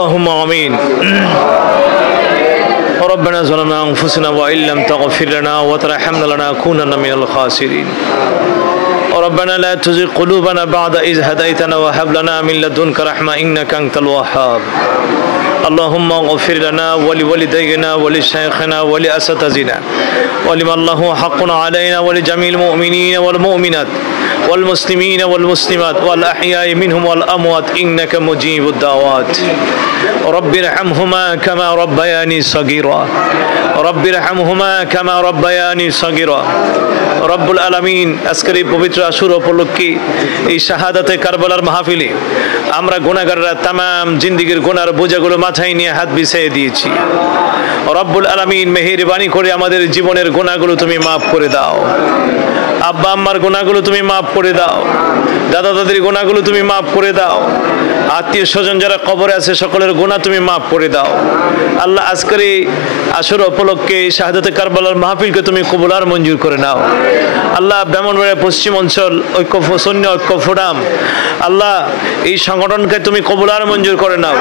اللهم آمين. ربنا ظلمنا أنفسنا وإن لم تغفر لنا وترحمنا لنكونن من الخاسرين. ربنا لا تزغ قلوبنا بعد إذ هديتنا وهب لنا من لدنك رحمة إنك أنت الوهاب. اللهم اغفر لنا ولوالدينا ولشيخنا ولأساتذتنا ولمن له حق علينا ولجميع المؤمنين والمؤمنات والمسلمين والمسلمات والأحياء منهم والأموات إنك مجيب الدعوات. رب ارحمهما كما ربياني صغيرا. رب ارحمهما كما ربياني صغيرا. রব্বুল আলামিন আজকের এই পবিত্র আশুরা উপলক্ষে এই শাহাদাতে কারবালার মাহফিলে আমরা গুনাহগাররা तमाम জিন্দেগীর গুনার বোঝাগুলো মাথায় নিয়ে হাত বিছিয়ে দিয়েছি। রব্বুল আলামিন মেহেরবানি করে আমাদের জীবনের গুনাহগুলো তুমি maaf করে দাও। আব্বা আম্মার গুনাহগুলো তুমি maaf করে দাও। দাদা দাদির গুনাহগুলো তুমি maaf করে দাও। আত্মীয় স্বজন যারা কবরে আছে সকলের গুনাহ তুমি maaf করে দাও। আল্লাহ আজকের এই আশুরা উপলক্ষে শাহাদাতে কারবালার মাহফিলকে তুমি কবুল আর মঞ্জুর করে নাও। আল্লাহ ব্রাহ্মণবাড়িয়া পশ্চিম অঞ্চল সুন্নি ঐক্য ফোরাম আল্লাহ এই সংগঠনকে তুমি কবুল আর মঞ্জুর করে নাও।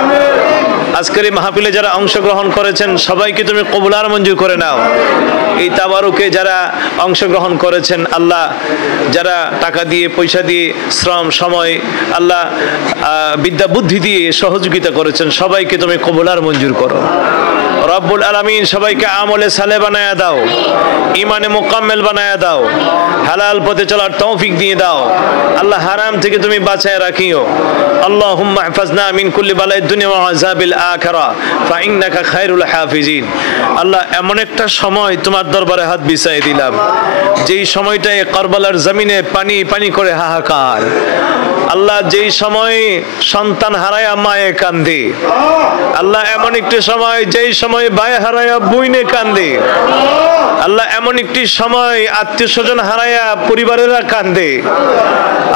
আজকের এই মাহফিলে যারা অংশগ্রহণ করেছেন সবাইকে তুমি কবুল আর মঞ্জুর করে নাও। এই তাবারুকে যারা অংশগ্রহণ করেছেন আল্লাহ যারা টাকা দিয়ে পয়সা দিয়ে শ্রম সময় আল্লাহ বিদ্যা বুদ্ধি দিয়ে সহযোগিতা করেছেন সবাইকে তুমি কবুল আর মঞ্জুর করো। রব্বুল আলামিন সবাইকে আমলে সালে বানায়া দাও, ইমানে মুকাম্মেল বানায়া দাও, হালাল পথে চলার তৌফিক দিয়ে দাও। আল্লাহ হারাম থেকে তুমি বাঁচায় রাখিও। আল্লাহুম্মা ইহফাজনা মিন কুল্লি বালাইদ দুনিয়া ওয়া আযাবিল আখিরা ফা ইন্নাকা খায়রুল হাফিজিন। আল্লাহ এমন একটা সময় তোমার দরবারে হাত বিছাই দিলাম যেই সময়টায় কারবালার জমিনে পানি পানি করে হাহাকার। আল্লাহ যেই সময় সন্তান হারায়া মায়ে কান্দে, আল্লাহ এমন একটি সময় যেই সময় ভাই হারায়া বুইনে কান্দে, আল্লাহ এমন একটি সময় আত্মীয় স্বজন হারায়া পরিবারেরা কান্দে।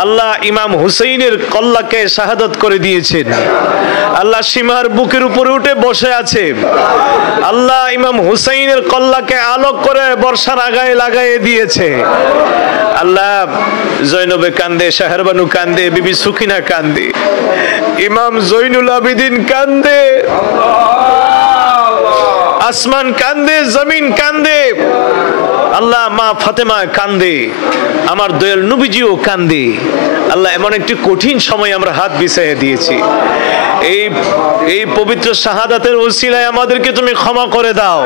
আল্লাহ ইমাম হুসাইনের কল্লাকে শাহাদাত করে দিয়েছেন। আল্লাহ সীমার বুকের উপরে উঠে বসে আছে। আল্লাহ ইমাম হুসাইনের কল্লাকে আলোক করে বর্ষার আগায় লাগাইয়ে দিয়েছে। আল্লাহ জৈনবে কান্দে, শাহরবানু কান্দে, বিবি সুকিনা কান্দে, ইমাম জৈনুল আবিদিন কান্দে, আসমান কান্দে, জমিন কান্দে। আল্লাহ মা ফাতেমা কান্দে, আমার দয়াল নবীজিও কান্দে। আল্লাহ এমন একটি কঠিন সময় আমরা হাত বিছাইয়ে দিয়েছি। এই পবিত্র শাহাদাতের ওসিলায় আমাদেরকে তুমি ক্ষমা করে দাও।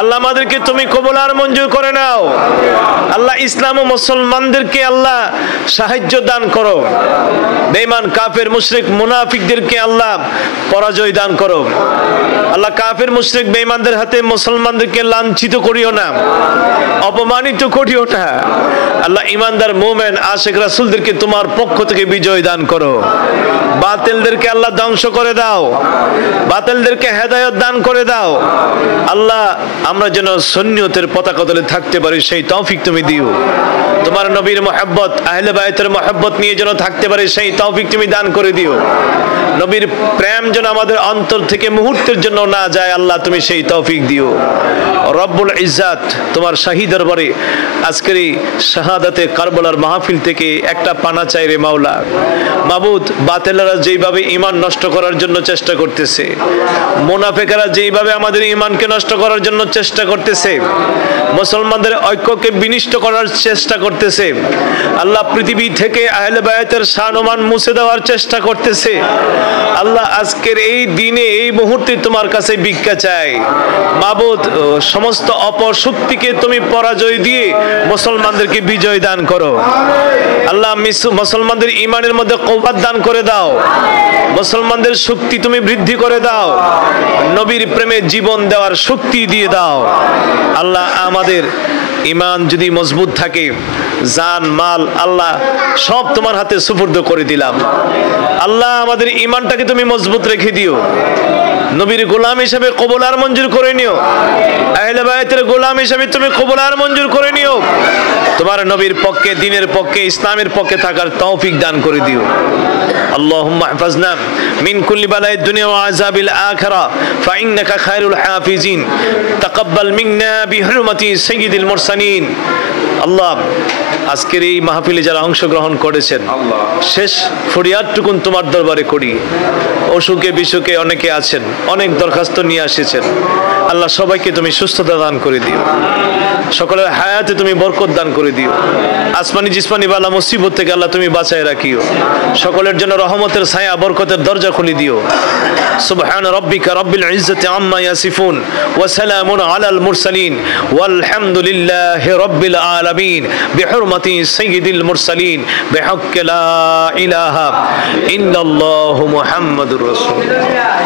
আল্লাহ আমাদেরকে তুমি কবুল আর মঞ্জুর করে নাও। আল্লাহ ইসলাম ও মুসলমানদেরকে আল্লাহ সাহায্য দান করো। বেঈমান কাফের মুশরিক মুনাফিকদেরকে আল্লাহ পরাজয় দান করো। আল্লাহ কাফের মুশরিক বেঈমানদের হাতে মুসলমানদেরকে লাঞ্ছিত করিও না, অপমানিত করিও না। আল্লাহ ঈমানদার মুমিন আশিক রাসূলদেরকে তোমার পক্ষ থেকে বিজয় দান করো। বাতিলদেরকে আল্লাহ ধ্বংস করে দাও, বাতিলদেরকে হেদায়েত দান করে দাও। আল্লাহ আমরা যেন সুন্নিয়তের পতাকা তলে থাকতে পারি সেই তৌফিক তুমি দিও। তোমার নবীর মহব্বত আহলে বায়তের মহব্বত নিয়ে যেন থাকতে পারি সেই তৌফিক তুমি দান করে দিও। নবীর প্রেম যেন আমাদের অন্তর থেকে মুহূর্তের জন্য না যায় আল্লাহ তুমি সেই তৌফিক দিও। রব্বুল ইজ্জাত তোমার শাহী দরবারে আজকের এই শাহাদাতে কারবালার মাহফিল থেকে একটা পানা চাই রে মাওলা। মাবুদ বাতিলরা যেইভাবে ঈমান নষ্ট করার জন্য চেষ্টা করতেছে, মুনাফিকরা যেইভাবে আমাদের ঈমানকে নষ্ট করার জন্য চেষ্টা করতেছে, মুসলমানদের ঐক্যকে বিনষ্ট করার চেষ্টা করতেছে, আল্লাহ পৃথিবী থেকে আহলে বায়াতের শান-ও-মান মুছে দেওয়ার চেষ্টা করতেছে। আল্লাহ আজকের এই দিনে এই মুহূর্তে তোমার কাছে ভিক্ষা চাই। মাবুদ সমস্ত অপশক্তিকে তুমি পরাজয় দিয়ে মুসলমানদেরকে বিজয় দান করো। আল্লাহ মুসলমানদের ঈমানের মধ্যে কওয়াত দান করে দাও। মুসলমানদের শক্তি তুমি বৃদ্ধি করে দাও। নবীর প্রেমে জীবন দেওয়ার শক্তি দিয়ে দাও। আল্লাহ আমাদের ঈমান যদি মজবুত থাকে, জান মাল আল্লাহ সব তোমার হাতে সুপুর্দ করে দিলাম। আল্লাহ আমাদের ঈমানটাকে তুমি মজবুত রেখে দিও। নবীর গোলাম হিসেবে কবুল আর মঞ্জুর করে নিও। আহলে বায়তের গোলাম হিসেবে তুমি কবুল আর মঞ্জুর করে নিও। তোমার নবীর পক্ষে, দিনের পক্ষে, ইসলামের পক্ষে থাকার তৌফিক দান করে দিও। আল্লাহুম্মা ইহফাজনা মিন কুল্লি বালাইদ দুনিয়া ওয়া আযাবিল আখিরা ফা ইন্নাকা খায়রুল হাফিজিন। তাকাব্বাল মিন্না বিহুরমাতি সাইয়্যিদিল মুরসালিন। আল্লাহ আজকের এই মাহফিলে যারা অংশগ্রহণ করেছেন শেষ ফরিয়াদটুকুন তোমার দরবারে করি। অসুখে বিসুখে অনেকে আছেন, অনেক দরখাস্ত নিয়ে এসেছেন। আল্লাহ সবাইকে তুমি সুস্থতা দান করে দিও, সকলের হায়াতে তুমি বরকত দান করে দিও, আসমানি জিসমানি বালা মুসিবত থেকে আল্লাহ তুমি বাঁচায় রাখিও, সকলের জন্য রহমতের ছায়া বরকতের দরজা খুলে দিও। সুবহান রাব্বিকা রাব্বিল ইজ্জাতি আম্মা ইয়াসিফুন ওয়া সালামুন আলাল মুরসালিন ওয়ালহামদুলিল্লাহি রাব্বিল আলামিন বিহুরমাতি সাইয়্যিদিল মুরসালিন বিহাক্কি লা ইলাহা ইল্লাল্লাহু মুহাম্মাদুর রাসূলুল্লাহ।